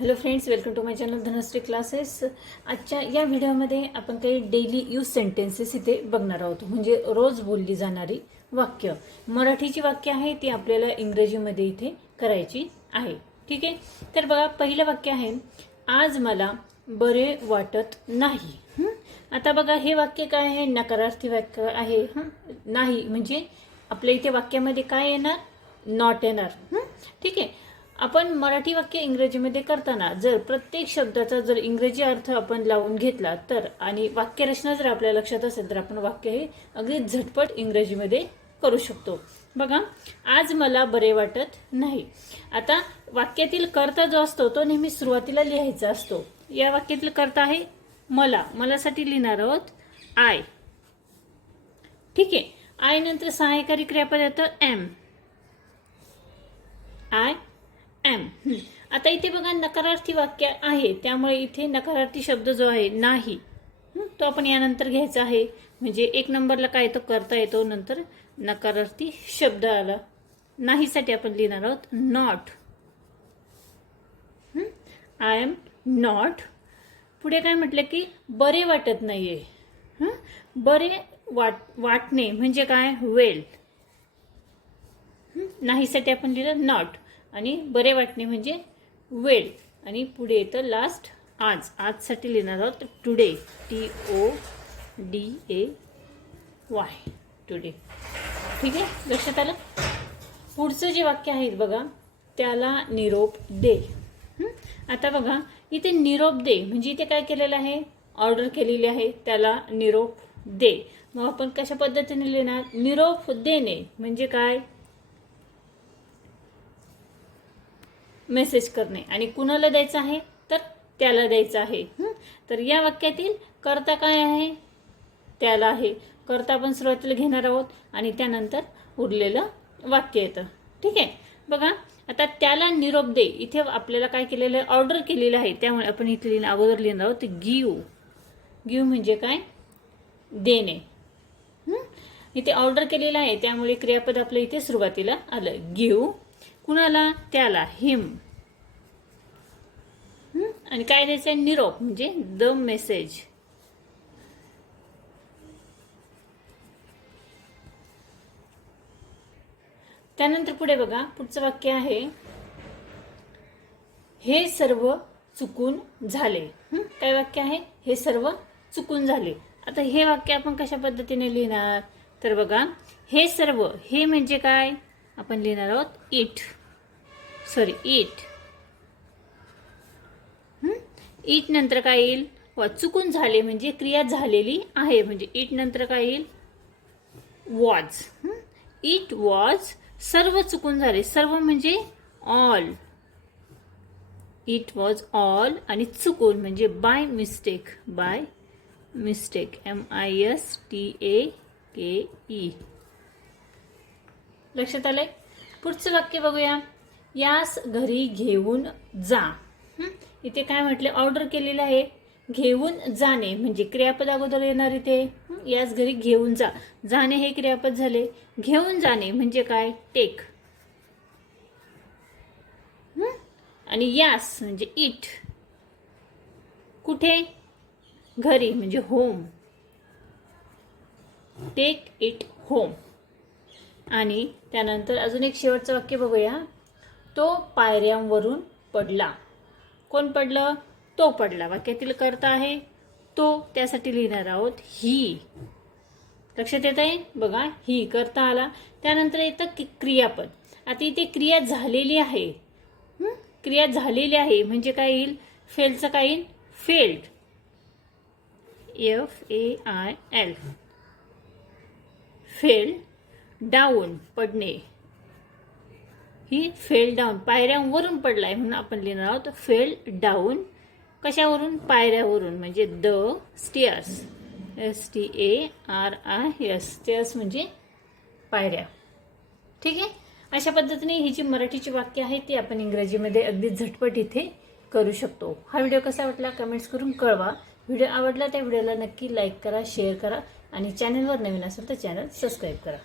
Hello friends, welcome to my channel Dhanashree classes. आजच्या या व्हिडिओमध्ये आपण काही डेली यूज सेंटेन्सेस इथे बघणार आहोत. म्हणजे रोज बोलली जाणारी वाक्य, मराठीची वाक्य आहे ती आपल्याला इंग्रजीमध्ये इथे करायची आहे. ठीक आहे, तर बघा पहिलं वाक्य आहे, आज मला बरे वाटत नाही. आता बघा हे वाक्य काय आहे, नकारार्थी वाक्य आहे. नाही म्हणजे आपल्या इथे वाक्यामध्ये काय येणार, नॉट येणार. ठीक आहे, आपण मराठी वाक्य इंग्रजीमध्ये करताना जर प्रत्येक शब्दाचा जर इंग्रजी अर्थ आपण लावून घेतला तर आणि वाक्यरचना जर आपल्या लक्षात असेल तर आपण वाक्य हे अगदी झटपट इंग्रजीमध्ये करू शकतो. बघा, आज मला बरे वाटत नाही. आता वाक्यातील कर्ता जो असतो तो नेहमी सुरुवातीला लिहायचा असतो. या वाक्यातील कर्ता आहे मलासाठी लिहिणार आहोत आय. ठीक आहे, आय नंतर सहाय्यकारी क्रियापद येतं एम. I am. आता इथे बघा नकारार्थी वाक्य आहे त्यामुळे इथे नकारार्थी शब्द जो आहे नाही तो आपण यानंतर घ्यायचा आहे. म्हणजे एक नंबरला काय येतो, करता येतो, नंतर नकारार्थी शब्द आला. नाहीसाठी आपण लिहिणार आहोत नॉट. I am not. पुढे काय म्हटलं की बरे वाटत नाहीये. बरे वाटणे म्हणजे काय, वेल. नाहीसाठी आपण लिहिलं नॉट आणि बरे वाटणे म्हणजे वेल. आणि पुढे येतं लास्ट आज. आजसाठी लिहिणार आहोत टुडे. TODAY. टुडे. ठीक आहे, लक्षात आलं. पुढचं जे वाक्य आहे बघा, त्याला निरोप दे. आता बघा इथे निरोप दे म्हणजे इथे काय केलेलं आहे, ऑर्डर केलेली आहे, त्याला निरोप दे. मग आपण कशा पद्धतीने लिहिणार, निरोप देणे म्हणजे काय, मेसेज करणे. आणि कुणाला द्यायचं आहे तर त्याला द्यायचं आहे. तर या वाक्यातील कर्ता काय आहे, त्याला आहे. कर्ता आपण सुरुवातीला घेणार आहोत आणि त्यानंतर उरलेलं वाक्य येतं. ठीक आहे, बघा आता त्याला निरोप दे. इथे आपल्याला काय केलेलं आहे, ऑर्डर केलेलं आहे, त्यामुळे आपण इथे अगोदर लिहिणार आहोत गिव्ह. गिव्ह म्हणजे काय, देणे. इथे ऑर्डर केलेलं आहे त्यामुळे क्रियापद आपलं इथे सुरुवातीला आलं गिव्ह. कुणाला, त्याला, हिम. आणि काय द्यायचं, निरोप म्हणजे द मेसेज. त्यानंतर पुढे बघा पुढचं वाक्य आहे, हे सर्व चुकून झाले. काय वाक्य आहे, हे सर्व चुकून झाले. आता हे वाक्य आपण कशा पद्धतीने लिहिणार तर बघा, हे सर्व, हे म्हणजे काय, आपण लिहिणार आहोत इट. इट नंतर काय येईल, चुकून झाले म्हणजे क्रिया झालेली आहे, म्हणजे इट नंतर काय येईल, वॉज. It was. सर्व चुकून झाले, सर्व म्हणजे ऑल. It was all. आणि चुकून म्हणजे बाय मिस्टेक. MISTAKE. लक्षात आलंय. पुढचं वाक्य बघूया, यास घरी घेऊन जा. इथे काय म्हटले, ऑर्डर केलेलं आहे, घेऊन जाणे म्हणजे क्रियापद अगोदर येणार इथे. यास घरी घेऊन जा. जाणे हे क्रियापद झाले, घेऊन जाणे म्हणजे काय, टेक. आणि यास म्हणजे इट. कुठे, घरी म्हणजे होम. Take it home. आणि त्यानंतर अजून एक शेवटचं वाक्य बघूया, तो पायऱ्यांवरून पडला. कोण पडलं, तो पडला. वाक्यातील कर्ता आहे तो, त्यासाठी लिहिणार आहोत ही. लक्षात येत आहे बघा, ही कर्ता आला. त्यानंतर येतं क्रियापद. आता इथे क्रिया झालेली आहे. क्रिया झालेली आहे म्हणजे काय येईल, फेलचं काय येईल, फेल्ड. FAIL. फेल. डाऊन पडणे, ही फेल डाऊन, पायऱ्यांवरून पडलाय म्हणून आपण लिहिणार आहोत फेल डाऊन. कशावरून, पायऱ्यावरून म्हणजे द स्टेअर्स. STARIS. स्टेअर्स म्हणजे पायऱ्या. ठीक आहे, अशा पद्धतीने ही जी मराठीची वाक्य आहे ती आपण इंग्रजीमध्ये अगदी झटपट इथे करू शकतो. हा व्हिडिओ कसा वाटला कमेंट्स करून कळवा. व्हिडिओ आवडला त्या व्हिडिओला नक्की लाईक करा, शेअर करा आणि चॅनलवर नवीन असेल तर चॅनल सबस्क्राईब करा.